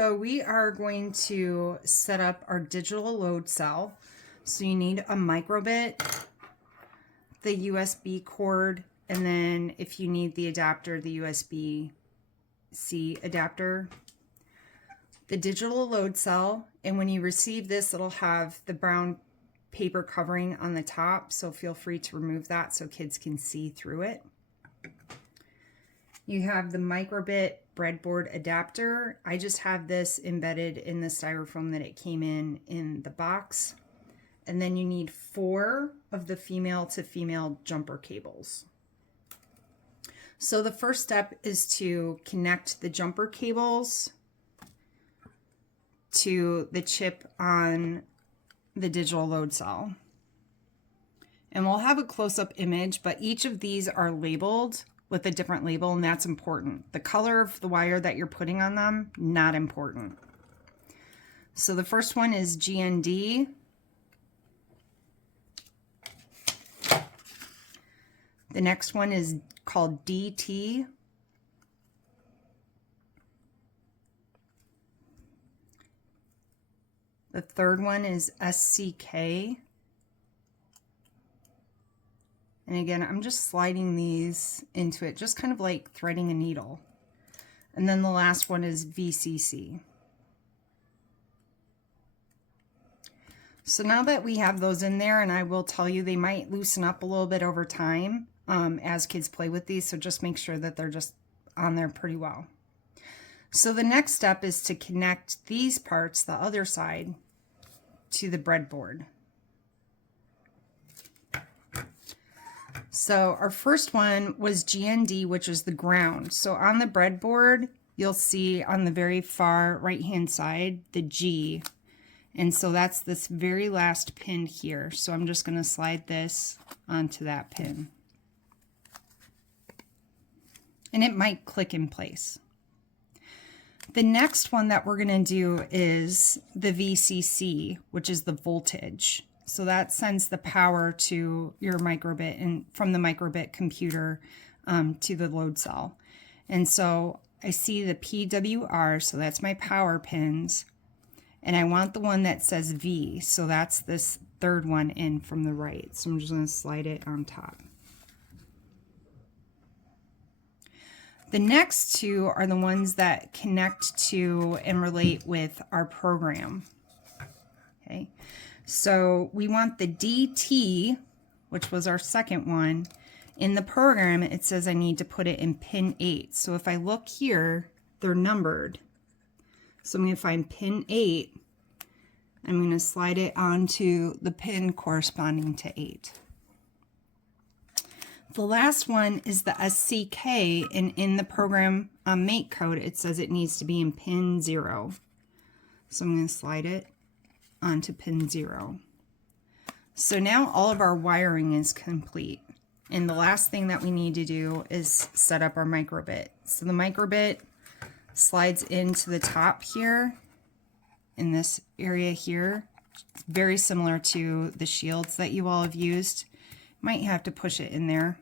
So we are going to set up our digital load cell. So you need a microbit, the USB cord, and then if you need the adapter, the USB-C adapter. The digital load cell, and when you receive this, it'll have the brown paper covering on the top, so feel free to remove that so kids can see through it. You have the microbit breadboard adapter. I just have this embedded in the styrofoam that it came in the box. And then you need 4 of the female to female jumper cables. So the first step is to connect the jumper cables to the chip on the digital load cell. And we'll have a close-up image, but each of these are labeled with a different label, and that's important. The color of the wire that you're putting on them, not important. So the first one is GND. The next one is called DT. The third one is SCK. And again, I'm just sliding these into it, just kind of like threading a needle. And then the last one is VCC. So now that we have those in there, and I will tell you they might loosen up a little bit over time as kids play with these, so just make sure that they're just on there pretty well. So the next step is to connect these parts, the other side, to the breadboard. So our first one was GND, which is the ground. So on the breadboard, you'll see on the very far right-hand side, the G. And so that's this very last pin here. So I'm just going to slide this onto that pin. And it might click in place. The next one that we're going to do is the VCC, which is the voltage. So that sends the power to your microbit and from the microbit computer to the load cell. And so I see the PWR, so that's my power pins. And I want the one that says V, so that's this third one in from the right. So I'm just going to slide it on top. The next two are the ones that connect to and relate with our program. Okay. So we want the DT, which was our second one. In the program, it says I need to put it in pin 8. So if I look here, they're numbered. So I'm going to find pin 8. I'm going to slide it onto the pin corresponding to 8. The last one is the SCK, and in the program mate code, it says it needs to be in pin 0. So I'm going to slide it onto pin 0. So now all of our wiring is complete. And the last thing that we need to do is set up our microbit. So the microbit slides into the top here, in this area here. It's very similar to the shields that you all have used. Might have to push it in there.